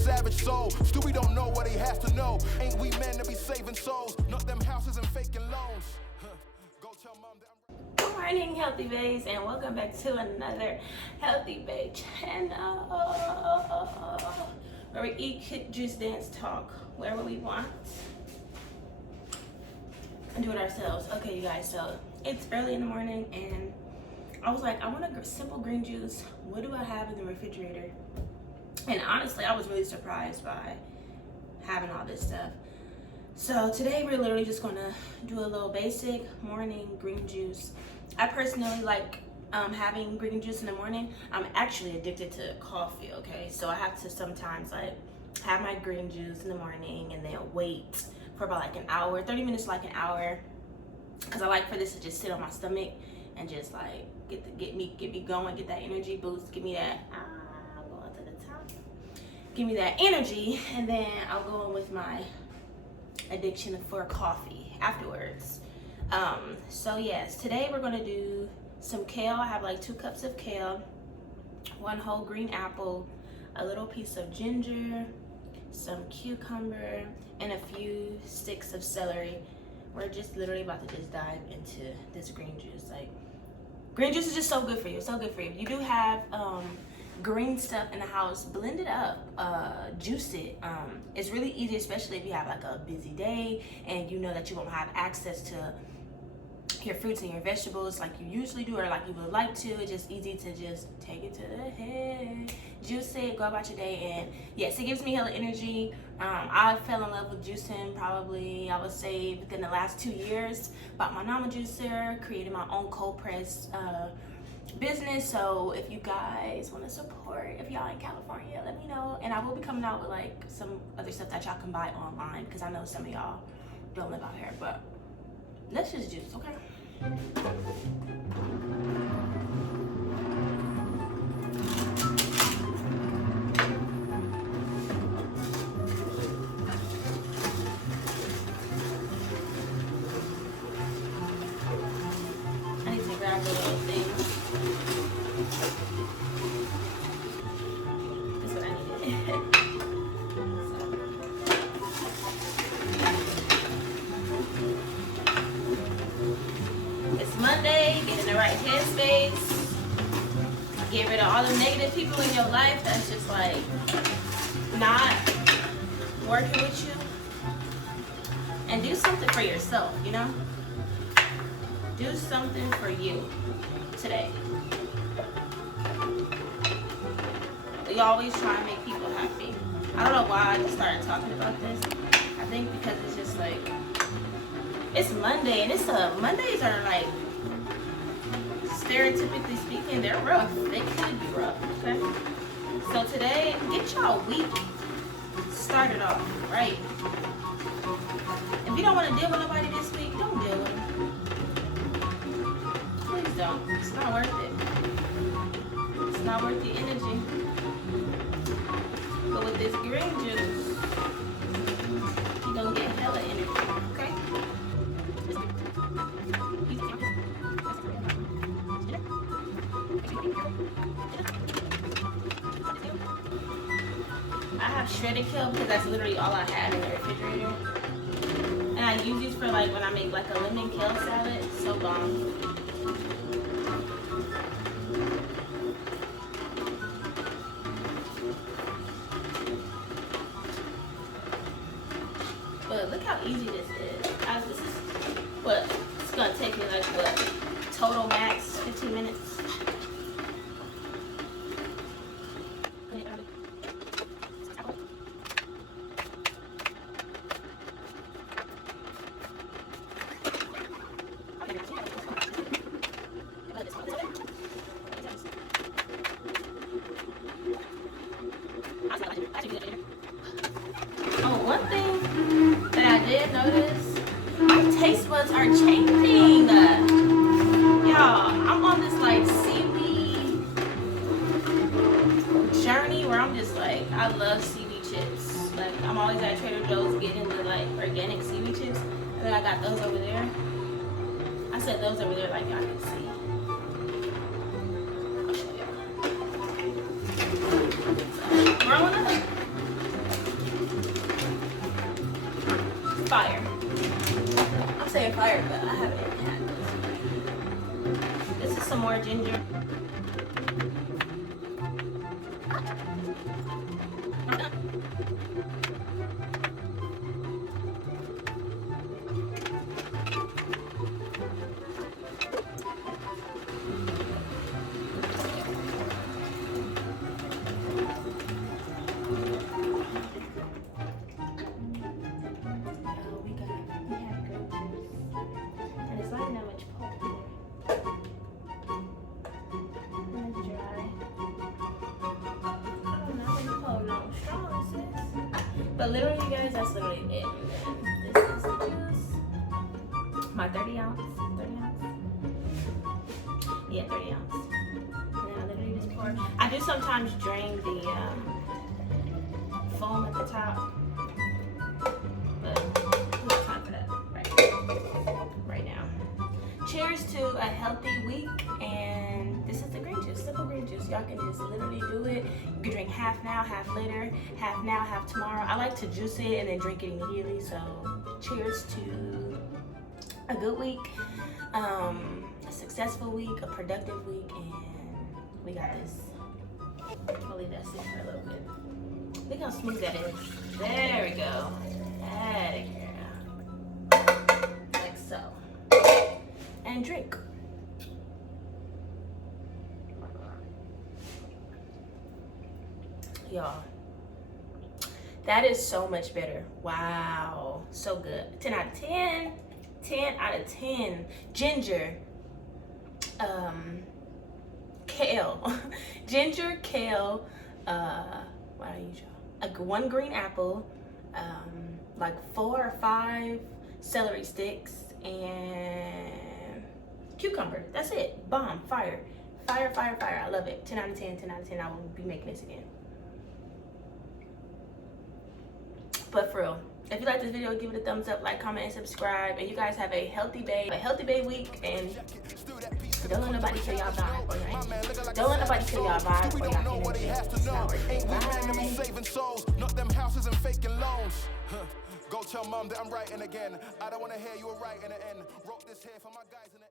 savage soul. Stewie don't know what he has to know. Ain't we men to be saving souls? Not them houses and faking loans. Go tell mom that Good morning, Healthy Baes, and welcome back to another Healthy Bae channel where we eat, cook, juice, dance, talk, wherever we want, and do it ourselves. Okay, you guys, so it's early in the morning, and I was like, I want a simple green juice. What do I have in the refrigerator? And honestly, I was really surprised by having all this stuff. So today we're literally just gonna do a little basic morning green juice. I personally like having green juice in the morning. I'm actually addicted to coffee, okay? So I have to sometimes like have my green juice in the morning and then wait for about like an hour, 30 minutes to like an hour, because I like for this to just sit on my stomach and just like get me going, get that energy boost, give me that going to the top, give me that energy, and then I'll go in with my addiction for coffee afterwards. So yes, today we're gonna do some kale. I have like 2 cups of kale, 1 whole green apple, a little piece of ginger, some cucumber, and a few sticks of celery. We're just literally about to just dive into this green juice. Like, green juice is just so good for you, so good for you. You do have green stuff in the house, blend it up, juice it. It's really easy, especially if you have like a busy day and you know that you won't have access to your fruits and your vegetables like you usually do or like you would like to. It's just easy to just take it to the head, juice it, go about your day. And yes, it gives me hella energy. I fell in love with juicing probably, I would say, within the last 2 years. Bought my Nama juicer, created my own cold press business. So if you guys want to support, if y'all in California, let me know, and I will be coming out with like some other stuff that y'all can buy online, because I know some of y'all don't live out here. But let's just juice, okay? I need to grab the little thing. That's what I needed. It's Monday, get in the right headspace. Get rid of all the negative people in your life that's just like not working with you. And do something for yourself, you know? Do something for you today. We always try and make people happy. I don't know why I just started talking about this. I think because it's just like, it's Monday, and Mondays are like, stereotypically speaking, they're rough. They could be rough, okay? So today, get y'all week started off right. If you don't want to deal with nobody this week, don't deal with them. Please don't. It's not worth it. It's not worth the energy. But with this green juice, you're gonna get hella energy, okay? I have shredded kale because that's literally all I have in the refrigerator. And I use these for like when I make like a lemon kale salad. It's so bomb. But look how easy this is. This is what it's gonna take me like what total max 15 minutes. Oh, one thing that I did notice, my taste buds are changing. Y'all, I'm on this like seaweed journey where I'm just like, I love seaweed chips. Like, I'm always at Trader Joe's getting the like organic seaweed chips. And then I got those over there. I said those over there like y'all can see. I'll show y'all. Growing up, fire. I'm saying fire, but I haven't even had this. This is some more ginger. But literally, you guys, that's literally it. And this is the juice. My 30 ounce. 30 ounce? Yeah, 30 ounce. And then I literally just pour. I do sometimes drain the foam at the top. But we have time for that right now. Cheers to a healthy week. And this is the green juice, simple green juice. Y'all can just literally do it. You can drink half now, half later, half now, half tomorrow. I like to juice it and then drink it immediately. So cheers to a good week, a successful week, a productive week, and we got this. I'll leave that sit for a little bit. Look how smooth that is. There we go. There we go. Like so. And drink. Y'all, that is so much better. Wow, so good. 10 out of 10. 10 out of 10. Ginger, kale, ginger, kale, what I use, like 1 green apple, like 4 or 5 celery sticks, and cucumber. That's it. Bomb. Fire. Fire, fire, fire. I love it. 10 out of 10. 10 out of 10. I will be making this again. But for real, if you like this video, give it a thumbs up, like, comment, and subscribe. And you guys have a healthy bae week. And don't let nobody kill y'all vibe or your energy. Don't let nobody kill y'all vibe or your energy. It's not worth it. Bye. Not them houses and faking loans. Go tell mom that I'm writing again. I don't want to hear you were right in the end. Wrote this here for my guys in the